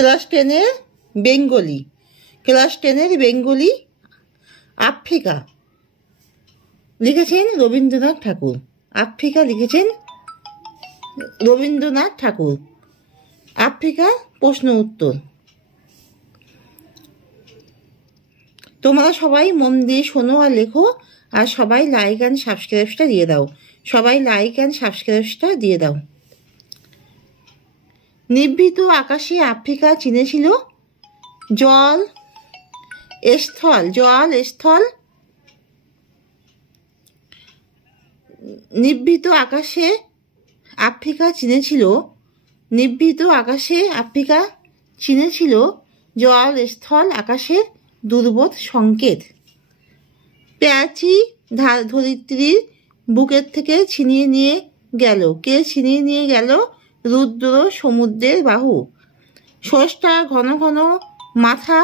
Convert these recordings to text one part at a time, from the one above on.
Class 10-এর Bengali Africa লিখেছেন রবীন্দ্রনাথ ঠাকুর। Africa লিখেছেন রবীন্দ্রনাথ ঠাকুর। Africa প্রশ্ন উত্তর। তোমরা সবাই মন দিয়ে শোনো আর লেখো, আর সবাই লাইক অ্যান্ড সাবস্ক্রাইবটা দিয়ে দাও। নিভৃত আকাশে আফ্রিকা চিনেছিল জল স্থল। নিভৃত আকাশে আফ্রিকা চিনেছিল জল স্থল আকাশের দুর্বোধ সংকেত। প্যাচি ধরিত্রীর বুকের থেকে ছিনিয়ে নিয়ে গেল রুদ্র সমুদ্রের বাহু। স্রষ্টা ঘন ঘন মাথা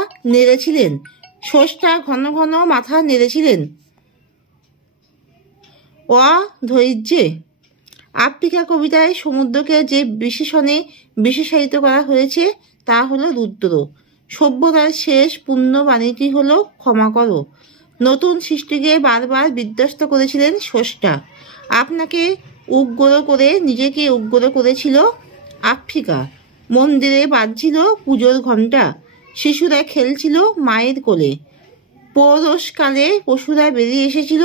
নেড়েছিলেন অধৈর্যে। আফ্রিকা কবিতায় সমুদ্রকে যে বিশেষণে বিশেষায়িত করা হয়েছে তা হলো রুদ্র। সভ্যতার শেষ পূর্ণ বাণীটি হলো ক্ষমা করো। নতুন সৃষ্টিকে বারবার বিধ্বস্ত করেছিলেন স্রষ্টা। আপনাকে নিজেকে উগ্র করেছিল আফ্রিকা। মন্দিরে বাজছিল পুজোর ঘণ্টা, শিশুরা খেলছিল মায়ের কোলে। পৌরষকালে পশুরা বেরিয়ে এসেছিল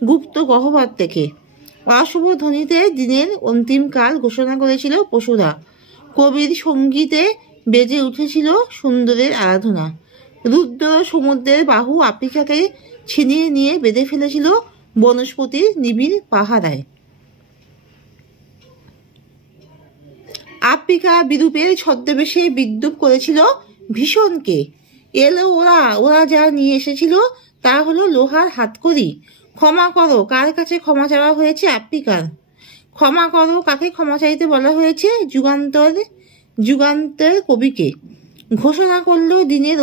গুপ্ত গহ্বর থেকে। অশুভ ধ্বনিতে দিনের অন্তিমকাল ঘোষণা করেছিল পশুরা। কবির সঙ্গীতে বেজে উঠেছিল সুন্দরের আরাধনা। রুদ্র সমুদ্রের বাহু আফ্রিকাকে ছিনিয়ে নিয়ে বেঁধে ফেলেছিল বনস্পতির নিবিড় পাহারায়। আফ্রিকা বিরূপের ছদ্মবেশে বিদ্রুপ করেছিল ভীষণকে। এলো ওরা যা নিয়ে এসেছিল তা হলো লোহার হাতকড়ি। ক্ষমা করো, কার কাছে ক্ষমা চাওয়া হয়েছে আফ্রিকার? ক্ষমা করো, কাকে ক্ষমা চাইতে বলা হয়েছে? যুগান্তর কবিকে। ঘোষণা করলো দিনের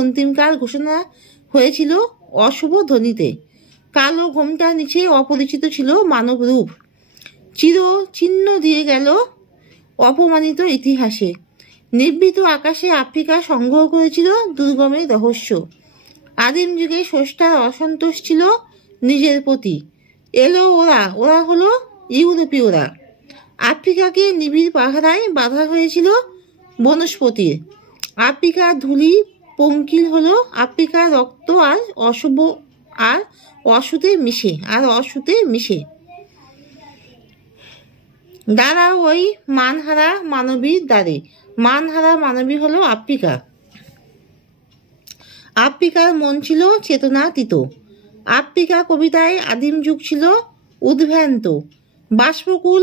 অন্তিমকাল ঘোষণা হয়েছিল অশুভ ধ্বনিতে। কালো ঘোমটার নিচে অপরিচিত ছিল মানব রূপ। চিহ্ন দিয়ে গেল অপমানিত ইতিহাসে। নিভৃত আকাশে আফ্রিকা সংগ্রহ করেছিল দুর্গমের রহস্য। আদিম যুগে স্রষ্টার অসন্তোষ ছিল নিজের প্রতি। এলো ওরা হলো ইউরোপীয়রা। আফ্রিকাকে নিবিড় পাহারায় বাঁধা হয়েছিল বনস্পতির। আফ্রিকার ধূলি পঙ্কিল হলো আফ্রিকার রক্ত আর অসুতে মিশে। দাঁড়া ওই মানহারা মানবীর দ্বারে। মানহারা মানবী হলো আফ্রিকা। আফ্রিকার মন ছিল চেতনাতীত। আফ্রিকা কবিতায় আদিম যুগ ছিল উদ্ভ্রান্ত। বাষ্পকুল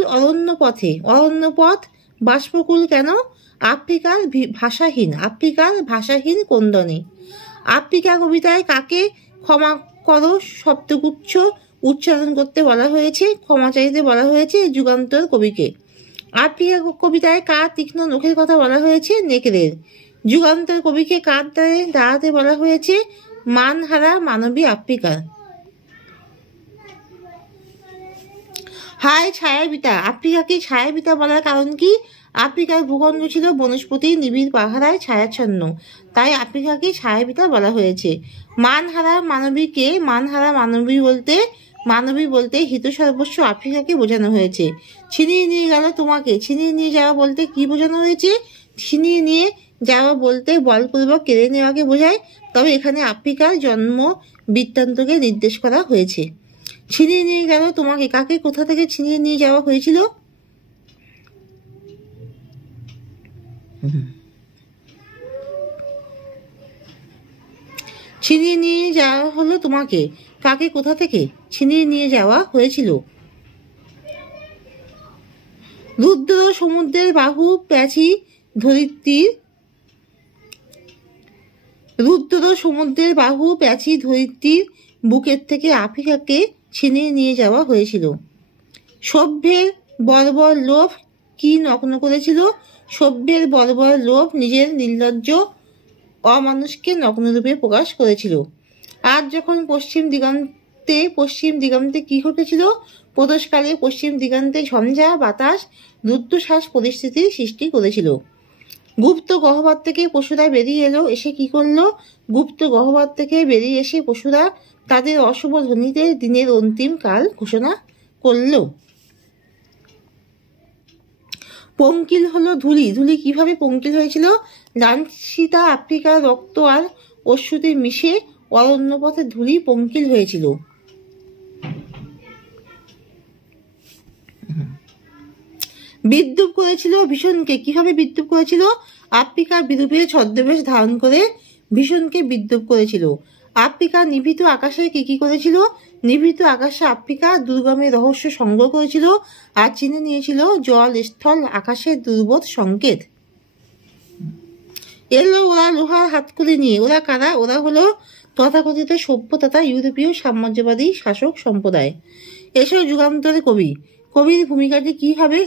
অরণ্যপথ বাষ্পকুল কেন? আফ্রিকার ভাষাহীন কন্দনে। আফ্রিকা কবিতায় কাকে ক্ষমা করো শব্দগুচ্ছ উচ্চারণ করতে বলা হয়েছে? ক্ষমা চাইতে বলা হয়েছে যুগান্তর কবিকে। আফ্রিকা কবিতায় কার তীক্ষ্ণ নখের কথা বলা হয়েছে? নেকড়ের। যুগান্তর কবিকে কার দ্বারে দাঁড়াতে বলা হয়েছে? মানহারা মানবী আফ্রিকা। হায় ছায়াবিতা। আফ্রিকাকে ছায়াবিতা বলার কারণ কি? আফ্রিকার ভূখণ্ড ছিল বনস্পতির নিবিড় পাহারায় ছায়াচ্ছন্ন, তাই আফ্রিকাকে ছায়াবিতা বলা হয়েছে। মানহারা মানবীকে মানবী বলতে হিত সর্বস্ব আফ্রিকাকে বোঝানো হয়েছে। ছিনিয়ে নিয়ে গেল তোমাকে। ছিনিয়ে নিয়ে যাওয়া বলতে কি বোঝানো হয়েছে? ছিনিয়ে নিয়ে যাওয়া বলতে বলপূর্বক কেড়ে নেওয়াকে বোঝায়, তবে এখানে আফ্রিকার জন্ম বৃত্তান্তকে নির্দেশ করা হয়েছে। ছিনিয়ে নিয়ে গেল তোমাকে, কাকে কোথা থেকে ছিনিয়ে নিয়ে যাওয়া হয়েছিল? ছিনিয়ে নিয়ে যাওয়া হলো তোমাকে, কাকে কোথা থেকে ছিনিয়ে নিয়ে যাওয়া হয়েছিল? রুদ্র সমুদ্রের বাহু প্যাচি ধরিত্রীর বুকের থেকে আফ্রিকাকে ছিনিয়ে নিয়ে যাওয়া হয়েছিল। সভ্যের বর্বর লোভ কি নগ্ন করেছিল? সভ্যের বর্বর লোভ নিজের নির্লজ্জ অমানুষকে নগ্নরূপে প্রকাশ করেছিল। আজ যখন পশ্চিম দিগন্তে কি ঘটেছিল? প্রদোষকালে পশ্চিম দিগন্তে ঝঞ্ঝা বাতাস রুদ্ধশ্বাস পরিস্থিতির সৃষ্টি করেছিল। গুপ্ত গহ্বর থেকে পশুরা বেরিয়ে এলো, এসে কি করলো? গুপ্ত গহ্বর থেকে বেরিয়ে এসে পশুরা তাদের অশুভ ধ্বনিতে দিনের অন্তিম কাল ঘোষণা করলো। পঙ্কিল হলো ধূলি। ধূলি কিভাবে পঙ্কিল হয়েছিল? লাঞ্ছিতা আফ্রিকার রক্ত আর অশ্রুতে মিশে অরণ্যপথে ধূলি পঙ্কিল হয়েছিল। বিদ্রুপ করেছিল ভীষণকে। কিভাবে বিদ্রুপ করেছিল? আফ্রিকার বিরূপের ছদ্মবেশ ধারণ করে ভীষণকে বিদ্রুপ করেছিল। আফ্রিকার নিভৃত আকাশে কি করেছিল? নিভৃত আকাশে আফ্রিকা দুর্গমের রহস্য সংগ্রহ করেছিল আর চিনে নিয়েছিল জল, স্থল, আকাশের দুর্বোধ সংকেত। এলো ওরা লোহার হাতকড়ি নিয়ে। ওরা কারা? ওরা হলো তথাকথিত সভ্য তথা ইউরোপীয় সাম্রাজ্যবাদী শাসক সম্প্রদায়। এসব যুগান্তরে কবি। কবির ভূমিকাটি কি হবে?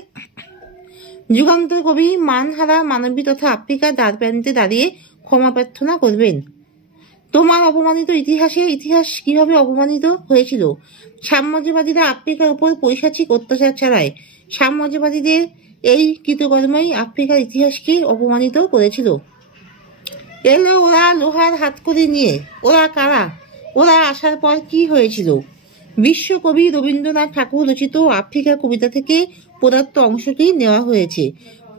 যুগান্তর কবি মানহারা মানবী তথা আফ্রিকার দ্বারপ্রান্তে দাঁড়িয়ে ক্ষমা প্রার্থনা করবেন। তোমার অপমানিত ইতিহাস কিভাবে অপমানিত হয়েছিল? সাম্রাজ্যবাদীরা আফ্রিকার উপর পৈশাচিক অত্যাচার চালায়। সাম্রাজ্যবাদীদের এই কৃতকর্মই আফ্রিকার ইতিহাসকে অপমানিত করেছিল। এলো ওরা লোহার হাতকড়ি নিয়ে। ওরা কারা? ওরা আসার পর কি হয়েছিল? বিশ্বকবি রবীন্দ্রনাথ ঠাকুর রচিত আফ্রিকা কবিতা থেকে পদার্থ অংশটি নেওয়া হয়েছে।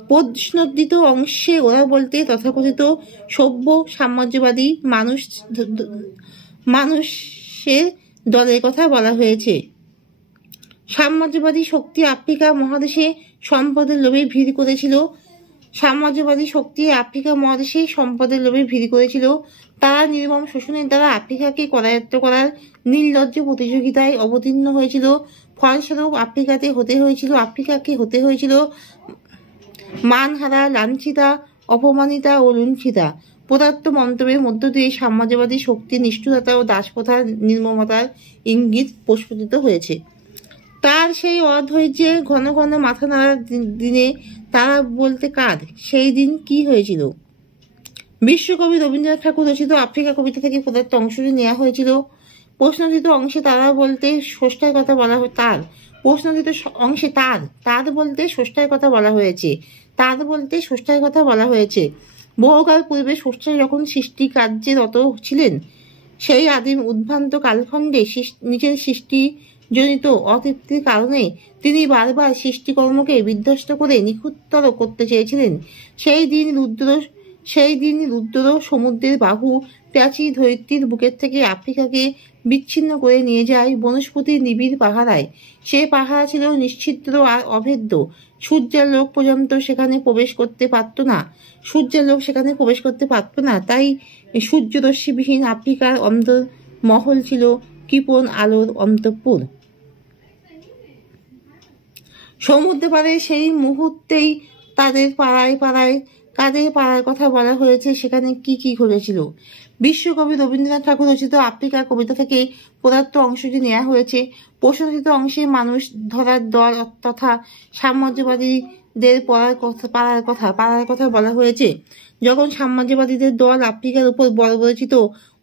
প্রশ্নোদ্ধৃত অংশে ওরা বলতে তথাকথিত সভ্য সাম্রাজ্যবাদী মানুষের দলের কথা বলা হয়েছে। সাম্রাজ্যবাদী শক্তি আফ্রিকা মহাদেশে সম্পদের লোভে ভিড় করেছিল। সাম্রাজ্যবাদী শক্তি আফ্রিকা মহাদেশে সম্পদের লোভে ভিড় করেছিল। তারা নির্মম শোষণের দ্বারা আফ্রিকাকে করায়ত্ত করার নির্লজ্জ প্রতিযোগিতায় অবতীর্ণ হয়েছিল। ফলস্বরূপ আফ্রিকাকে হতে হয়েছিল মানহারা, লাঞ্ছিতা, অপমানিতা ও লুণ্ঠিতা। পদার্থ মন্তব্যের মধ্য দিয়ে সাম্রাজ্যবাদী শক্তির নিষ্ঠুরতা ও দাসপ্রথার নির্মমতার ইঙ্গিত প্রস্ফুটিত হয়েছে। তার সেই অধৈর্যে ঘন ঘন মাথা নাড়ার দিনে তারা বলতে কাঁদ। সেই দিন কি হয়েছিল? বিশ্বকবি রবীন্দ্রনাথ ঠাকুর রচিত আফ্রিকা কবিতা থেকে পদার্থ অংশটি নেওয়া হয়েছিল। প্রশ্নচিত অংশে তারা বলতে স্রষ্টার কথা বলা তার প্রশ্নচিত অংশে তার বলতে স্রষ্টার কথা বলা হয়েছে। বহুকাল পূর্বে স্রষ্টা যখন সৃষ্টি কার্যে রত ছিলেন, সেই আদিম উদ্ভ্রান্ত কালখণ্ডে নিজের সৃষ্টি জনিত অতৃপ্তির কারণে তিনি বারবার সৃষ্টিকর্মকে বিধ্বস্ত করে নিখুঁততর করতে চেয়েছিলেন। সেই দিন রুদ্র সমুদ্রের বাহু প্রাচীর ধরিত্রীর বুকের থেকে আফ্রিকাকে বিচ্ছিন্ন করে নিয়ে যায় বনস্পতির নিবিড় পাহারায়। সে পাহারা ছিল নিশ্ছিদ্র আর অভেদ্য। সূর্যালোক পর্যন্ত সেখানে প্রবেশ করতে পারত না। তাই সূর্যরশ্মিবিহীন আফ্রিকার অন্তর্মহল ছিল কৃপণ আলোর অন্তঃপুর। সমুদ্র পারে সেই মুহূর্তেই তাদের কাদের পাড়ার কথা বলা হয়েছে, সেখানে কি ঘটেছিল। বিশ্বকবি রবীন্দ্রনাথ ঠাকুর রচিত আফ্রিকা কবিতা থেকে পদার্থ অংশটি নেওয়া হয়েছে। প্রশ্নচিত অংশে মানুষ ধরার দল তথা সাম্রাজ্যবাদীদের পাড়ার কথা বলা হয়েছে। যখন সাম্রাজ্যবাদীদের দল আফ্রিকার উপর বর্বরচিত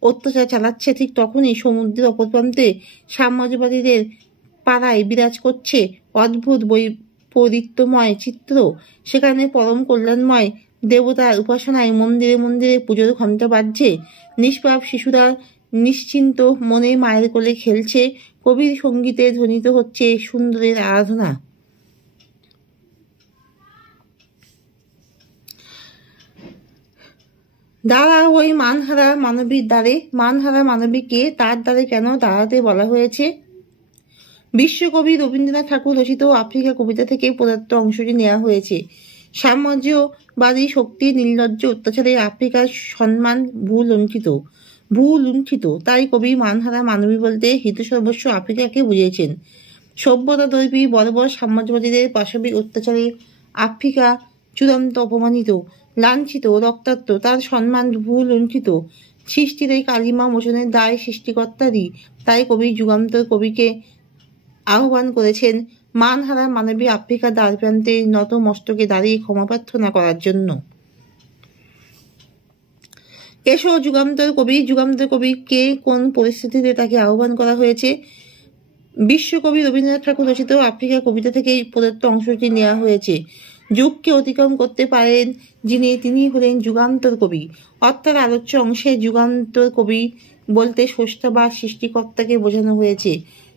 অত্যাচার চালাচ্ছে, ঠিক তখনই সমুদ্রের অপর প্রান্তে সাম্রাজ্যবাদীদের পাড়ায় বিরাজ করছে অদ্ভুত বৈপরীত্যময় চিত্র। সেখানে পরম কল্যাণময় দেবতার উপাসনায় মন্দিরে মন্দিরে পুজোর ঘণ্টা বাজছে। নিষ্পাপ শিশুরা নিশ্চিন্ত মনে মায়ের কোলে খেলছে। কবির সঙ্গীতে ধ্বনিত হচ্ছে সুন্দরের আরাধনা। দাঁড়া ওই মানহারা মানবীর দ্বারে। মানহারা মানবীকে তার দ্বারে কেন দাঁড়াতে বলা হয়েছে? বিশ্বকবি রবীন্দ্রনাথ ঠাকুর রচিত আফ্রিকা কবিতা থেকে পদার্থ অংশটি নেওয়া হয়েছে। সাম্রাজ্যবাদী শক্তির নির্লজ্জ অত্যাচারে আফ্রিকার সম্মান ভূলুণ্ঠিত। তাই কবি মানহারা মানবী বলতে হিতসর্বস্ব আফ্রিকাকে বুঝিয়েছেন। সভ্যতা দর্পী বর্বর সাম্রাজ্যবাদীদের পাশবিক অত্যাচারে আফ্রিকা চূড়ান্ত অপমানিত, লাঞ্ছিত, রক্তাক্ত, তার সম্মান ভূলুণ্ঠিত। সৃষ্টির এই কালিমা মোচনের দায় সৃষ্টিকর্তারই। তাই কবি যুগান্তর কবিকে আহ্বান করেছেন মানহারা মানবী আফ্রিকার দ্বারপ্রান্তে নত মস্তকে দাঁড়িয়ে ক্ষমা প্রার্থনা করার জন্য। এসো যুগান্তর কবিকে কোন পরিস্থিতিতে তাকে আহ্বান করা হয়েছে? বিশ্বকবি রবীন্দ্রনাথ ঠাকুর রচিত আফ্রিকা কবিতা থেকে এই প্রদত্ত অংশটি নেওয়া হয়েছে। যুগকে অতিক্রম করতে পারেন তিনি হলেন যুগান্তর কবি। অর্থাৎ আলোচ্য অংশে যুগান্তর কবি বলতে স্রষ্টা বা সৃষ্টিকর্তাকে বোঝানো হয়েছে।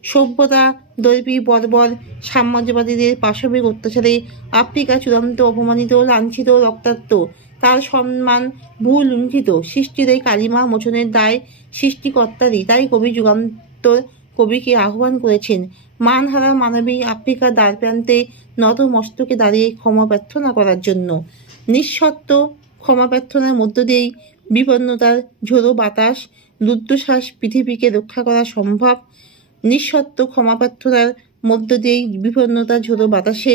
সভ্যতা দর্পী বর্বর সাম্রাজ্যবাদীদের পাশবিক অত্যাচারে আফ্রিকা চূড়ান্ত অপমানিত, লাঞ্ছিত, রক্তাক্ত, তার সম্মান ভুল লুণ্ঠিত। সৃষ্টির এই কালিমা মোচনের দায় সৃষ্টিকর্তারই। তাই কবি যুগান্তর কবিকে আহ্বান করেছেন মানহারা মানবী আফ্রিকার দ্বারপ্রান্তে নত মস্তকে দাঁড়িয়ে ক্ষমা প্রার্থনা করার জন্য। নিঃশর্ত ক্ষমা প্রার্থনার মধ্য দিয়েই বিপন্নতার ঝোড়ো বাতাস রুদ্ধশ্বাস পৃথিবীকে রক্ষা করা সম্ভব। নিঃশর্ত ক্ষমা প্রার্থনার মধ্য দিয়েই বিপন্নতার ঝোড়ো বাতাসে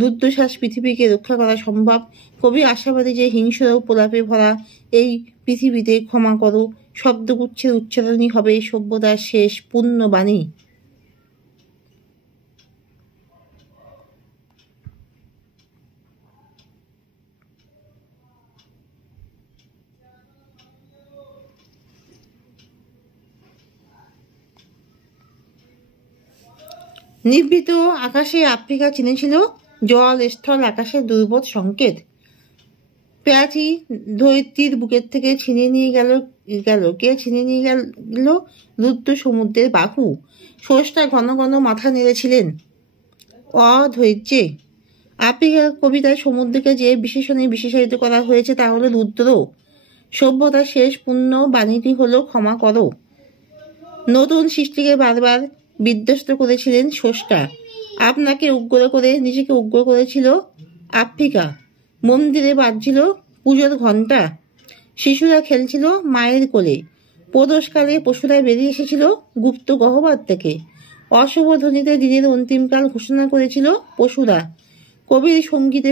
রুদ্ধশ্বাস পৃথিবীকে রক্ষা করা সম্ভব। কবি আশাবাদী যে হিংস্র ও প্রলাপে ভরা এই পৃথিবীতে ক্ষমা করো শব্দগুচ্ছের উচ্চারণই হবে সভ্যতার শেষ পুণ্যবাণী। নিভৃত আকাশে আফ্রিকা চিনেছিল জল স্থল আকাশের দুর্বোধ সংকেত। প্রাচী ধরিত্রীর বুকের থেকে ছিনিয়ে নিয়ে গেল কে ছিনিয়ে নিয়ে গেল? রুদ্র সমুদ্রের বাহু। স্রষ্টা ঘন ঘন মাথা নেড়েছিলেন অধৈর্যে। আফ্রিকার কবিতায় সমুদ্রকে যে বিশেষণে বিশেষায়িত করা হয়েছে তা হলো রুদ্র। সভ্যতার শেষ পুণ্য বাণীটি হলো ক্ষমা করো। নতুন সৃষ্টিকে বারবার বিধ্বস্ত করেছিলেন স্রষ্টা। আপনাকে উগ্র করে নিজেকে উগ্র করেছিল আফ্রিকা। মন্দিরে বাজছিল পুজোর ঘণ্টা, শিশুরা খেলছিল মায়ের কোলে, প্রদোষকালে পশুরা বেরিয়ে এসেছিল গুপ্ত গহ্বর থেকে, অশুভ ধ্বনিতে দিনের অন্তিমকাল ঘোষণা করেছিল পশুরা, কবির সঙ্গীতে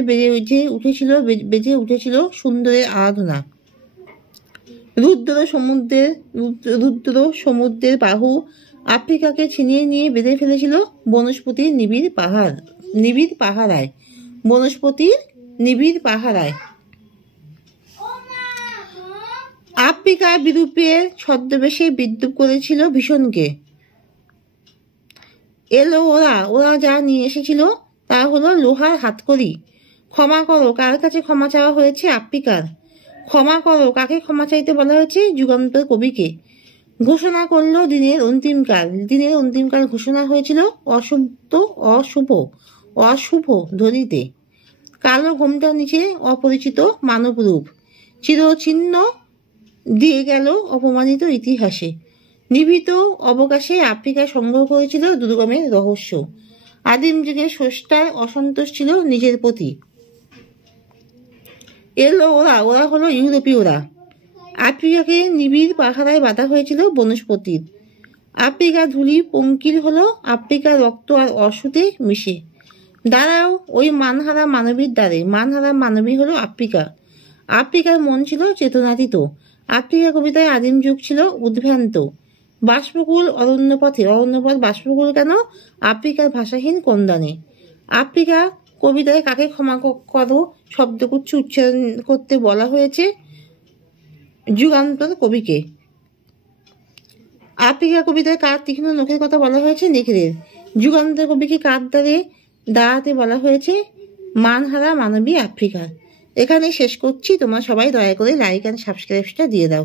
বেজে উঠেছিল সুন্দরের আরাধনা। রুদ্র সমুদ্রের বাহু আফ্রিকাকে ছিনিয়ে নিয়ে বেঁধে ফেলেছিল বনস্পতির নিবিড় পাহারায়। আফ্রিকা বিরূপের ছদ্মবেশে বিদ্রুপ করেছিল ভীষণকে। এলো ওরা যা নিয়ে এসেছিল তা হলো লোহার হাতকড়ি। ক্ষমা করো, কার কাছে ক্ষমা চাওয়া হয়েছে আফ্রিকার? ক্ষমা করো, কাকে ক্ষমা চাইতে বলা হয়েছে? যুগান্তর কবিকে। ঘোষণা করলো দিনের অন্তিমকাল ঘোষণা হয়েছিল অশুভ ধ্বনিতে। কালো ঘোমটার নিচে অপরিচিত মানব রূপ চিরচিহ্ন দিয়ে গেল অপমানিত ইতিহাসে। নিভৃত অবকাশে আফ্রিকা সংগ্রহ করেছিল দুর্গমের রহস্য। আদিম যুগে স্রষ্টার অসন্তোষ ছিল নিজের প্রতি। এলো ওরা হলো ইউরোপীয়রা। আফ্রিকাকে নিবিড় পাহারায় বাঁধা হয়েছিল বনস্পতির। আফ্রিকা ধূলি পঙ্কিল হলো আফ্রিকার রক্ত আর অসুতে মিশে। দাঁড়াও ওই মানহারা মানবীর দ্বারে। মানহারা মানবী হলো আফ্রিকা। আফ্রিকার মন ছিল চেতনাতীত। আফ্রিকা কবিতায় আদিম যুগ ছিল উদ্ভ্রান্ত। বাষ্পকুল অরণ্যপথ বাষ্পকুল কেন? আফ্রিকার ভাষাহীন কোন্দানে। আফ্রিকা কবিতায় কাকে ক্ষমা করো শব্দগুচ্ছ উচ্চারণ করতে বলা হয়েছে? যুগান্তর কবিকে। আফ্রিকা কবিতায় কার তীক্ষ্ণ নখের কথা বলা হয়েছে? নেকড়ের। যুগান্তর কবিকে কার দ্বারে দাঁড়াতে বলা হয়েছে? মানহারা মানবী আফ্রিকা। এখানে শেষ করছি। তোমরা সবাই দয়া করে লাইক অ্যান্ড সাবস্ক্রাইবটা দিয়ে দাও।